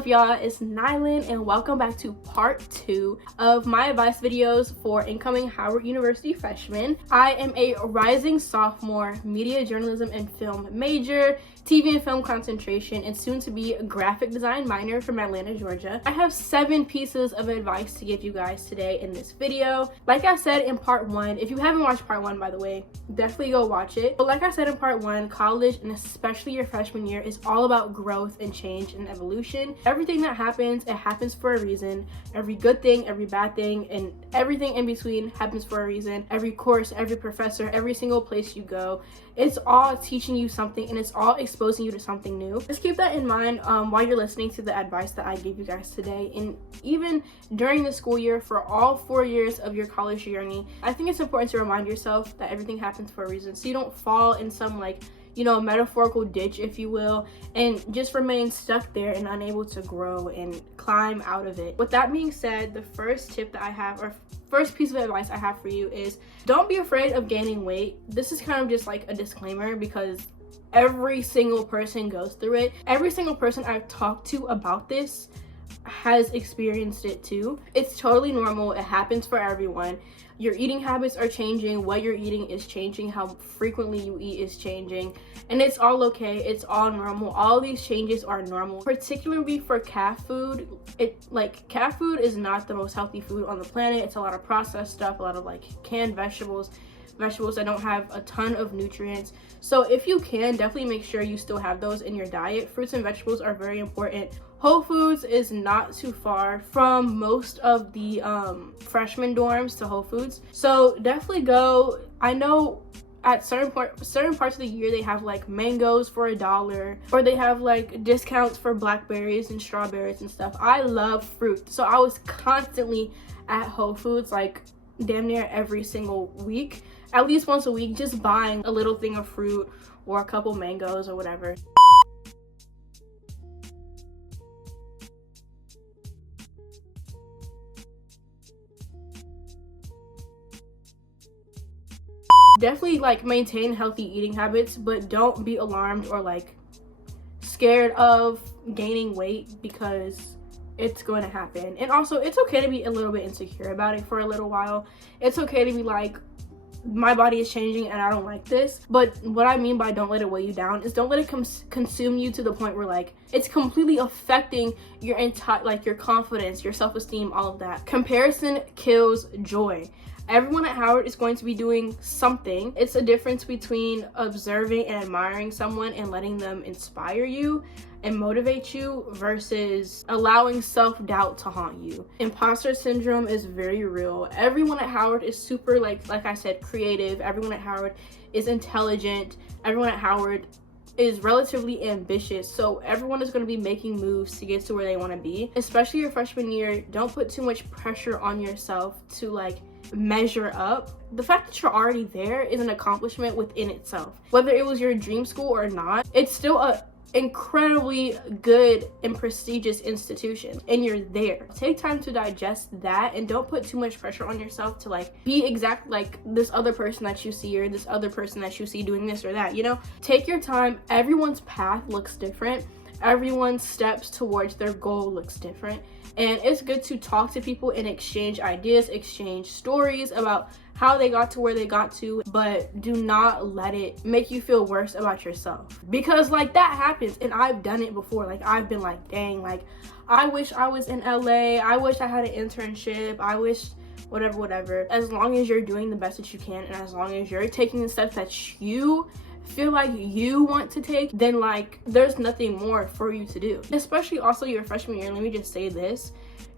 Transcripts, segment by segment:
up, y'all? It's Nylan and welcome back to part 2 of my advice videos for incoming Howard University freshmen. I am a rising sophomore, media journalism and film major, TV and film concentration, and soon to be a graphic design minor from Atlanta, Georgia. I have 7 pieces of advice to give you guys today in this video. Like I said in part 1, if you haven't watched part 1, by the way, definitely go watch it. But like I said in part 1, college and especially your freshman year is all about growth and change and evolution. Everything that happens, it happens for a reason. Every good thing, every bad thing, and everything in between happens for a reason. Every course, every professor, every single place you go, it's all teaching you something and it's all exposing you to something new. Just keep that in mind while you're listening to the advice that I gave you guys today. And even during the school year, for all 4 years of your college journey, I think it's important to remind yourself that everything happens for a reason, so you don't fall in some metaphorical ditch, if you will, and just remain stuck there and unable to grow and climb out of it. With that being said, the first tip that I have, or first piece of advice I have for you, is don't be afraid of gaining weight. This is kind of just like a disclaimer because every single person goes through it. Every single person I've talked to about this has experienced it too. It's totally normal. It happens for everyone. Your eating habits are changing, what you're eating is changing, how frequently you eat is changing, and it's all okay. It's all normal. All these changes are normal, particularly for cat food. Cat food is not the most healthy food on the planet. It's a lot of processed stuff, a lot of canned vegetables that don't have a ton of nutrients. So if you can, definitely make sure you still have those in your diet. Fruits and vegetables are very important. Whole Foods is not too far from most of the freshman dorms to Whole Foods, so definitely go. I know at certain parts of the year they have mangoes for $1, or they have discounts for blackberries and strawberries and stuff. I love fruit, so I was constantly at Whole Foods damn near every single week, at least once a week, just buying a little thing of fruit or a couple mangoes or whatever. Definitely maintain healthy eating habits, but don't be alarmed or scared of gaining weight, because it's going to happen. And also, it's okay to be a little bit insecure about it for a little while. It's okay to be my body is changing and I don't like this. But what I mean by don't let it weigh you down is don't let it consume you to the point where it's completely affecting your entire your confidence, your self-esteem, all of that. Comparison kills joy. Everyone at Howard is going to be doing something. It's a difference between observing and admiring someone and letting them inspire you and motivate you versus allowing self-doubt to haunt you. Imposter syndrome is very real. Everyone at Howard is super, like I said, creative. Everyone at Howard is intelligent. Everyone at Howard is relatively ambitious, so everyone is going to be making moves to get to where they want to be. Especially your freshman year, don't put too much pressure on yourself to measure up. The fact that you're already there is an accomplishment within itself. Whether it was your dream school or not, it's still a incredibly good and prestigious institution, and you're there. Take time to digest that and don't put too much pressure on yourself to be exactly like this other person that you see, or this other person that you see doing this or that. Take your time. Everyone's path looks different. Everyone's steps towards their goal looks different, and it's good to talk to people and exchange ideas, exchange stories about how they got to where they got to, but do not let it make you feel worse about yourself, because that happens, and I've done it before. I've been dang, I wish I was in LA, I wish I had an internship, I wish whatever. As long as you're doing the best that you can, and as long as you're taking the steps that you feel like you want to take, then there's nothing more for you to do. Especially also your freshman year. Let me just say this.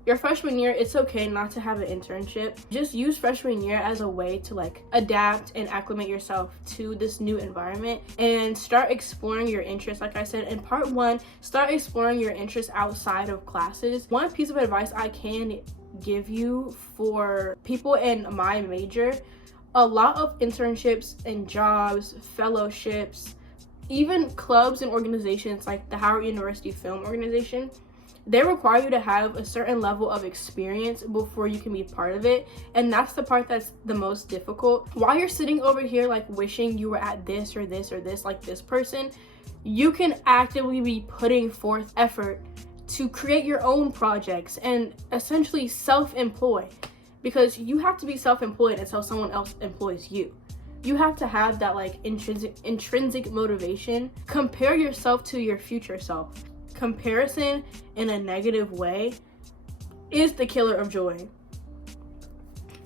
Your freshman year, it's okay not to have an internship. Just use freshman year as a way to adapt and acclimate yourself to this new environment and start exploring your interests. Like I said in part 1, start exploring your interests outside of classes. One piece of advice I can give you for people in my major: a lot of internships and jobs, fellowships, even clubs and organizations like the Howard University Film Organization, they require you to have a certain level of experience before you can be part of it, and that's the part that's the most difficult. While you're sitting over here wishing you were at this or this or this this person, you can actively be putting forth effort to create your own projects and essentially self-employ, because you have to be self-employed until someone else employs you. You have to have that like intrinsic motivation. Compare yourself to your future self. Comparison in a negative way is the killer of joy.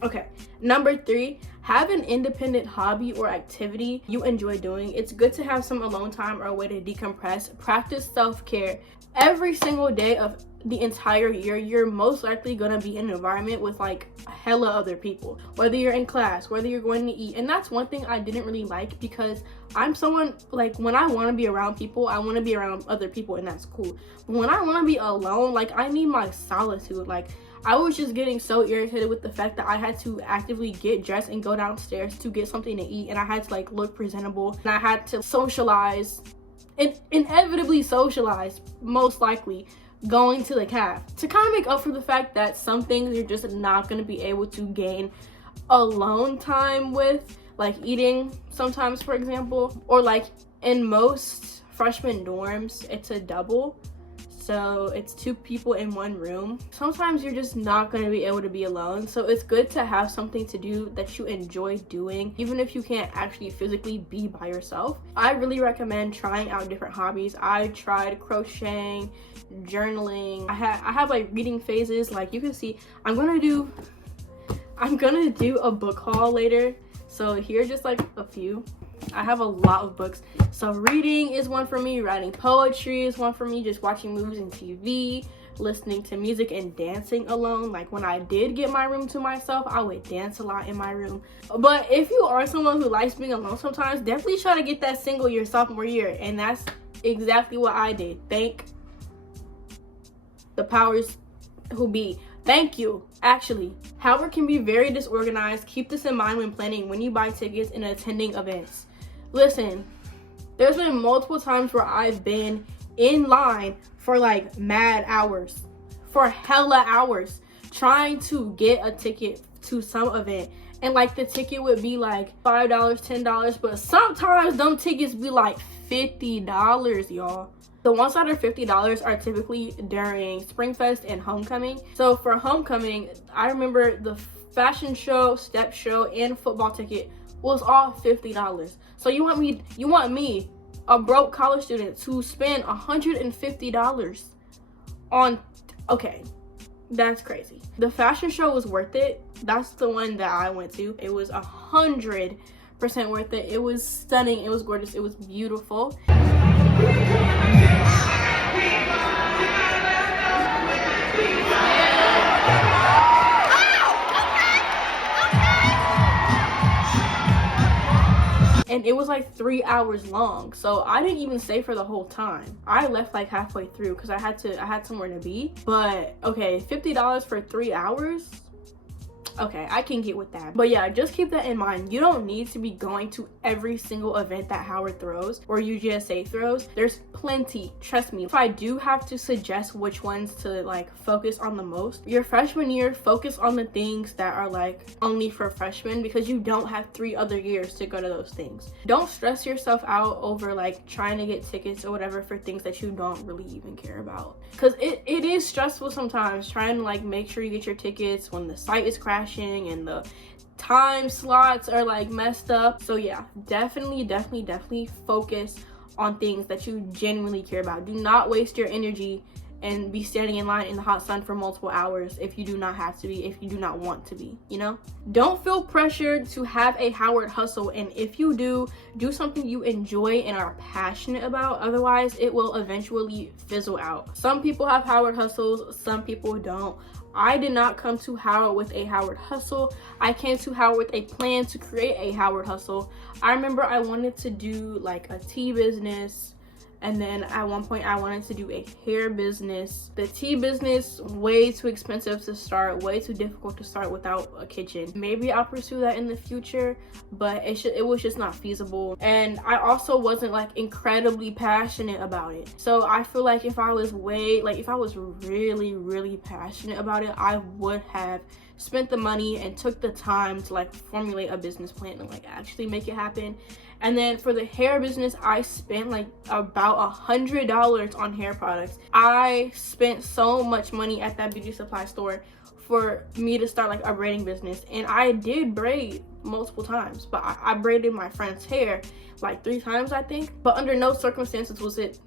Okay, number 3, have an independent hobby or activity you enjoy doing. It's good to have some alone time or a way to decompress. Practice self-care. Every single day of the entire year, you're most likely gonna be in an environment with like hella other people, whether you're in class, whether you're going to eat. And that's one thing I didn't really like, because I'm someone like, when I want to be around people, I want to be around other people, and that's cool. But when I want to be alone, like, I need my solitude. Like, I was just getting so irritated with the fact that I had to actively get dressed and go downstairs to get something to eat, and I had to like look presentable, and I had to socialize, and inevitably socialize, most likely going to the caf, to kind of make up for the fact that some things you're just not going to be able to gain alone time with, like eating sometimes, for example, or like in most freshman dorms, it's a double. So it's 2 people in one room. Sometimes you're just not going to be able to be alone. So it's good to have something to do that you enjoy doing, even if you can't actually physically be by yourself. I really recommend trying out different hobbies. I tried crocheting, journaling. I have like reading phases. Like you can see, I'm gonna do a book haul later. So here are just like a few. I have a lot of books. So reading is one for me, writing poetry is one for me, just watching movies and TV, listening to music, and dancing alone. Like when I did get my room to myself, I would dance a lot in my room. But if you are someone who likes being alone sometimes, definitely try to get that single your sophomore year. And that's exactly what I did. Thank the powers who be. Thank you. Actually, Howard can be very disorganized. Keep this in mind when planning when you buy tickets and attending events. Listen, there's been multiple times where I've been in line for like mad hours, for hella hours, trying to get a ticket to some event. And like the ticket would be like $5, $10, but sometimes them tickets be like $50, y'all. The ones that are $50 are typically during Springfest and Homecoming. So for Homecoming, I remember the fashion show, step show, and football ticket was all $50. So you want me, a broke college student, to spend $150 on, okay, that's crazy. The fashion show was worth it. That's the one that I went to. It was 100% worth it. It was stunning. It was gorgeous. It was beautiful. And it was like 3 hours long, so I didn't even stay for the whole time. I left like halfway through because I had somewhere to be. But okay, $50 for 3 hours, okay, I can get with that. But yeah, just keep that in mind. You don't need to be going to every single event that Howard throws or UGSA throws. There's plenty, trust me. If I do have to suggest which ones to like focus on the most, your freshman year, focus on the things that are like only for freshmen, because you don't have 3 other years to go to those things. Don't stress yourself out over like trying to get tickets or whatever for things that you don't really even care about, because it is stressful sometimes trying to like make sure you get your tickets when the site is crashing and the time slots are like messed up. So yeah, definitely focus on things that you genuinely care about. Do not waste your energy and be standing in line in the hot sun for multiple hours if you do not have to be, if you do not want to be, you know? Don't feel pressured to have a Howard hustle, and if you do something you enjoy and are passionate about. Otherwise, it will eventually fizzle out. Some people have Howard hustles, some people don't. I did not come to Howard with a Howard hustle. I came to Howard with a plan to create a Howard hustle. I remember I wanted to do like a tea business, and then at one point I wanted to do a hair business. The tea business, way too expensive to start, way too difficult to start without a kitchen. Maybe I'll pursue that in the future, but it was just not feasible. And I also wasn't like incredibly passionate about it. So I feel like if I was really passionate about it, I would have spent the money and took the time to like formulate a business plan and like actually make it happen. And then for the hair business, I spent like about $100 on hair products. I spent so much money at that beauty supply store for me to start like a braiding business. And I did braid multiple times, but I braided my friend's hair like 3 times, I think. But under no circumstances was it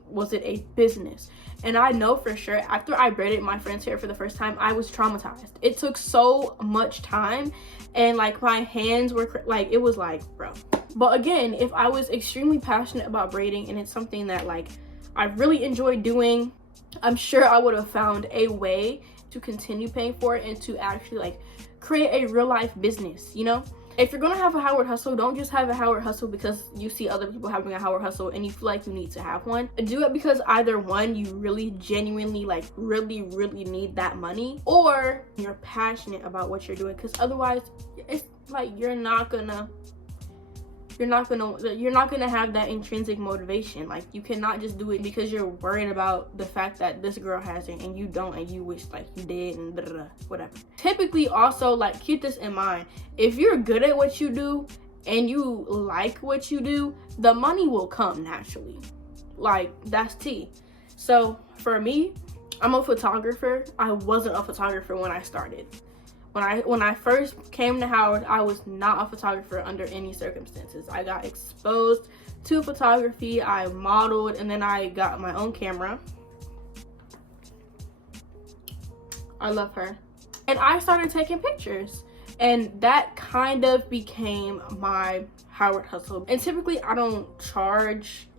a business. And I know for sure after I braided my friend's hair for the first time, I was traumatized. It took so much time, and like my hands were like, it was like, bro. But again, if I was extremely passionate about braiding and it's something that like I really enjoy doing, I'm sure I would have found a way to continue paying for it and to actually like create a real life business, you know? If you're gonna have a Howard hustle, don't just have a Howard hustle because you see other people having a Howard hustle and you feel like you need to have one. Do it because either one, you really genuinely like really need that money, or you're passionate about what you're doing, because otherwise it's like you're not gonna have that intrinsic motivation. Like you cannot just do it because you're worried about the fact that this girl has it and you don't, and you wish like you did, and blah, blah, blah, whatever. Typically also, like, keep this in mind, if you're good at what you do and you like what you do, the money will come naturally. Like, that's tea. So for me, I'm a photographer. I wasn't a photographer when I started. When I first came to Howard, I was not a photographer under any circumstances. I got exposed to photography, I modeled, and then I got my own camera. I love her. And I started taking pictures, and that kind of became my Howard hustle. And typically I don't charge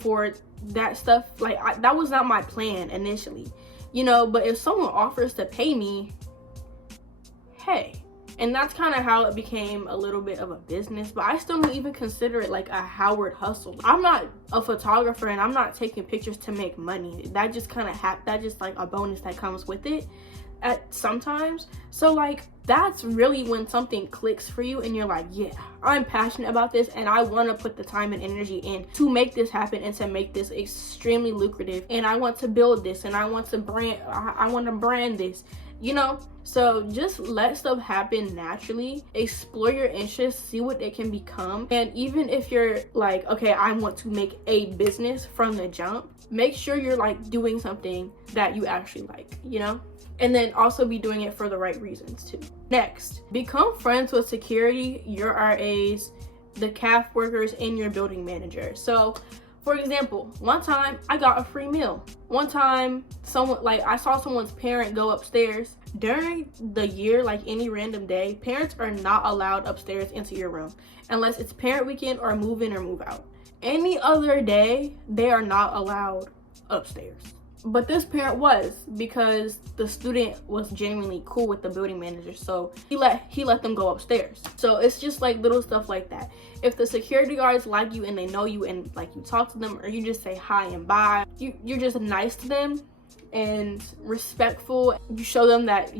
for that stuff. Like that was not my plan initially, you know, but if someone offers to pay me, hey. And that's kind of how it became a little bit of a business, but I still don't even consider it like a Howard hustle. I'm not a photographer and I'm not taking pictures to make money. That just kind of that just like a bonus that comes with it at sometimes. So like that's really when something clicks for you and you're like, yeah, I'm passionate about this and I want to put the time and energy in to make this happen and to make this extremely lucrative, and I want to build this and I want to brand this, you know? So just let stuff happen naturally, explore your interests, see what it can become. And even if you're like, okay, I want to make a business from the jump, make sure you're like doing something that you actually like, you know? And then also be doing it for the right reasons too. Next, become friends with security, your RAs, the CAF workers, and your building manager. So for example, one time I got a free meal. One time I saw someone's parent go upstairs. During the year, like any random day, parents are not allowed upstairs into your room unless it's parent weekend or move in or move out. Any other day, they are not allowed upstairs. But this parent was, because the student was genuinely cool with the building manager, so he let them go upstairs. So it's just like little stuff like that. If the security guards like you and they know you and like you talk to them, or you just say hi and bye, you're just nice to them and respectful, you show them that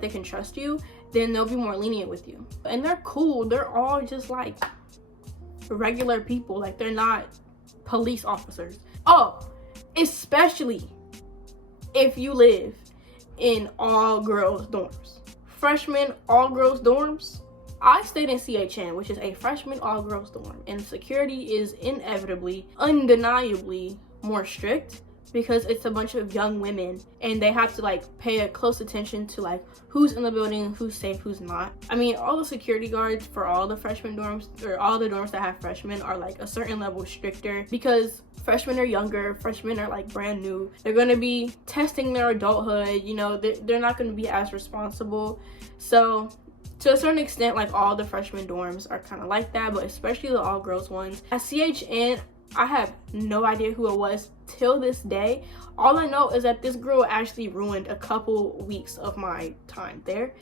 they can trust you, then they'll be more lenient with you. And they're cool. They're all just like regular people. Like they're not police officers. Oh, especially if you live in all girls dorms. Freshman all girls dorms. I stayed in CHN, which is a freshman all girls dorm, and security is inevitably, undeniably more strict because it's a bunch of young women and they have to like pay a close attention to like who's in the building, who's safe, who's not. I mean, all the security guards for all the freshman dorms, or all the dorms that have freshmen, are like a certain level stricter because freshmen are younger, freshmen are like brand new. They're going to be testing their adulthood, you know, they're not going to be as responsible. So to a certain extent, like all the freshman dorms are kind of like that, but especially the all girls ones. At CHN, I have no idea who it was till this day. All I know is that this girl actually ruined a couple weeks of my time there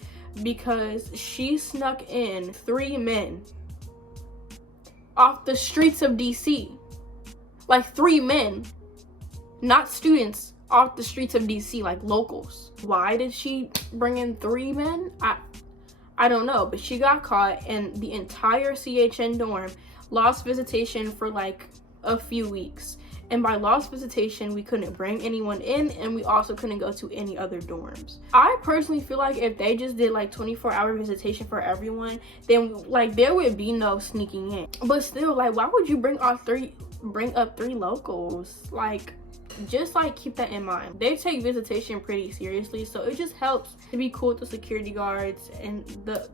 because she snuck in 3 men off the streets of DC. Like 3 men, not students, off the streets of DC, like locals. Why did she bring in 3 men? I don't know, but she got caught, and the entire CHN dorm lost visitation for like a few weeks. and by lost visitation we couldn't bring anyone in, and we also couldn't go to any other dorms. I personally feel like if they just did like 24-hour visitation for everyone, then like there would be no sneaking in. But still, like, why would you bring up 3 locals? Like, just like keep that in mind. They take visitation pretty seriously, so it just helps to be cool with the security guards and the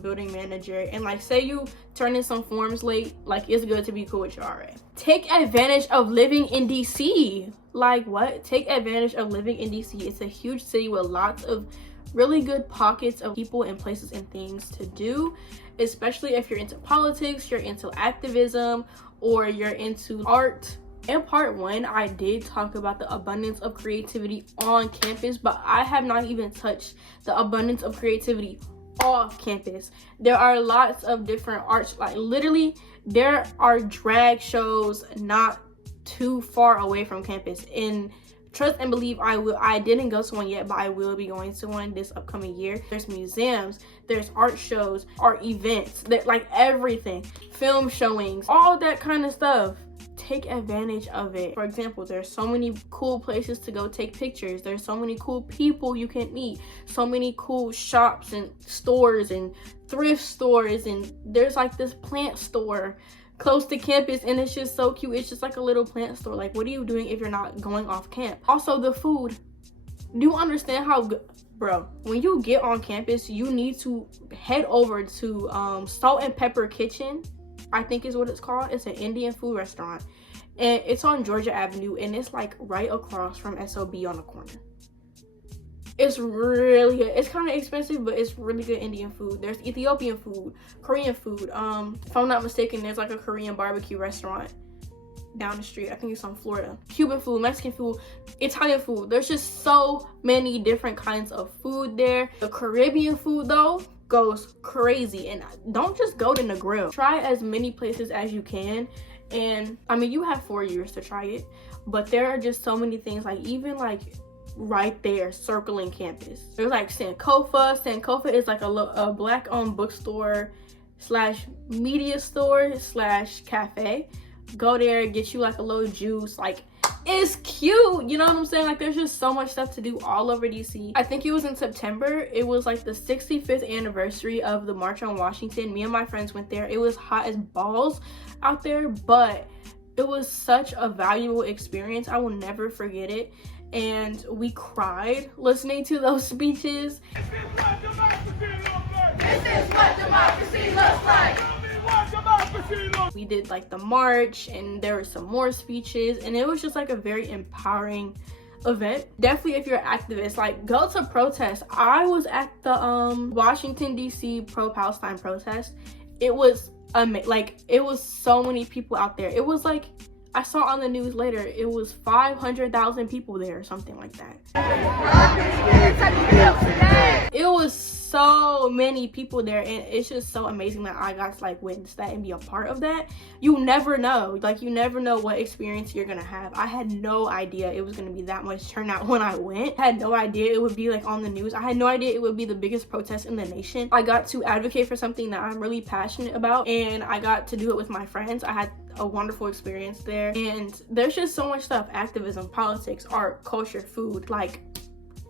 building manager. And like, say you turn in some forms late, like, it's good to be cool with your RA. Take advantage of living in DC. Like, what? Take advantage of living in DC. It's a huge city with lots of really good pockets of people and places and things to do, especially if you're into politics, you're into activism, or you're into art. In part 1, I did talk about the abundance of creativity on campus, but I have not even touched the abundance of creativity off campus. There are lots of different arts, like literally there are drag shows not too far away from campus, and trust and believe I didn't go to one yet, but I will be going to one this upcoming year. There's museums, there's art shows, art events, like everything, film showings, all that kind of stuff. Take advantage of it. For example, there's so many cool places to go take pictures. There's so many cool people you can meet, so many cool shops and stores and thrift stores, and there's like this plant store close to campus, and it's just so cute. It's just like a little plant store. Like, what are you doing if you're not going off camp? Also, the food. Do you understand how good, bro, when you get on campus, you need to head over to Salt and Pepper Kitchen, I think is what it's called. It's an Indian food restaurant, and it's on Georgia Avenue, and it's like right across from SOB on the corner. It's really good. It's kind of expensive, but it's really good Indian food. There's Ethiopian food, Korean food. If I'm not mistaken, there's like a Korean barbecue restaurant down the street. I think it's on Florida. Cuban food, Mexican food, Italian food. There's just so many different kinds of food there. The Caribbean food though goes crazy, and don't just go to the grill. Try as many places as you can, and I mean, you have 4 years to try it, but there are just so many things, like even like right there circling campus. There's like Sankofa. Sankofa is like a black owned bookstore slash media store slash cafe. Go there, get you like a little juice. Like, it's cute, you know what I'm saying? Like, there's just so much stuff to do all over DC. I think it was in September. It was like the 65th anniversary of the March on Washington. Me and my friends went there. It was hot as balls out there, but it was such a valuable experience. I will never forget it. And we cried listening to those speeches. This is what democracy looks like. This is what democracy looks like. We did like the march, and there were some more speeches, and it was just like a very empowering event. Definitely, if you're an activist, like, go to protest. I was at the Washington DC pro-Palestine protest. It was like, it was so many people out there. It was like, I saw on the news later, it was 500,000 people there or something like that. It was so many people there, and it's just so amazing that I got to like witness that and be a part of that. You never know, like, you never know what experience you're gonna have. I had no idea it was gonna be that much turnout when I went. I had no idea it would be like on the news. I had no idea it would be the biggest protest in the nation. I got to advocate for something that I'm really passionate about, and I got to do it with my friends. I had a wonderful experience there, and there's just so much stuff: activism, politics, art, culture, food. Like,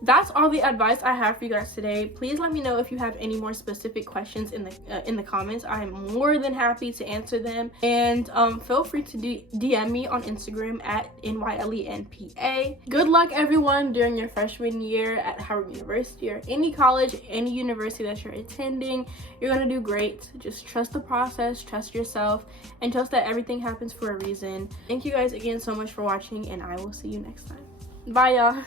that's all the advice I have for you guys today. Please let me know if you have any more specific questions in the comments. I am more than happy to answer them, and feel free to DM me on Instagram at NYLENPA. Good luck everyone during your freshman year at Howard University or any college, any university that you're attending. You're gonna do great. Just trust the process, trust yourself, and trust that everything happens for a reason. Thank you guys again so much for watching, and I will see you next time. Bye y'all.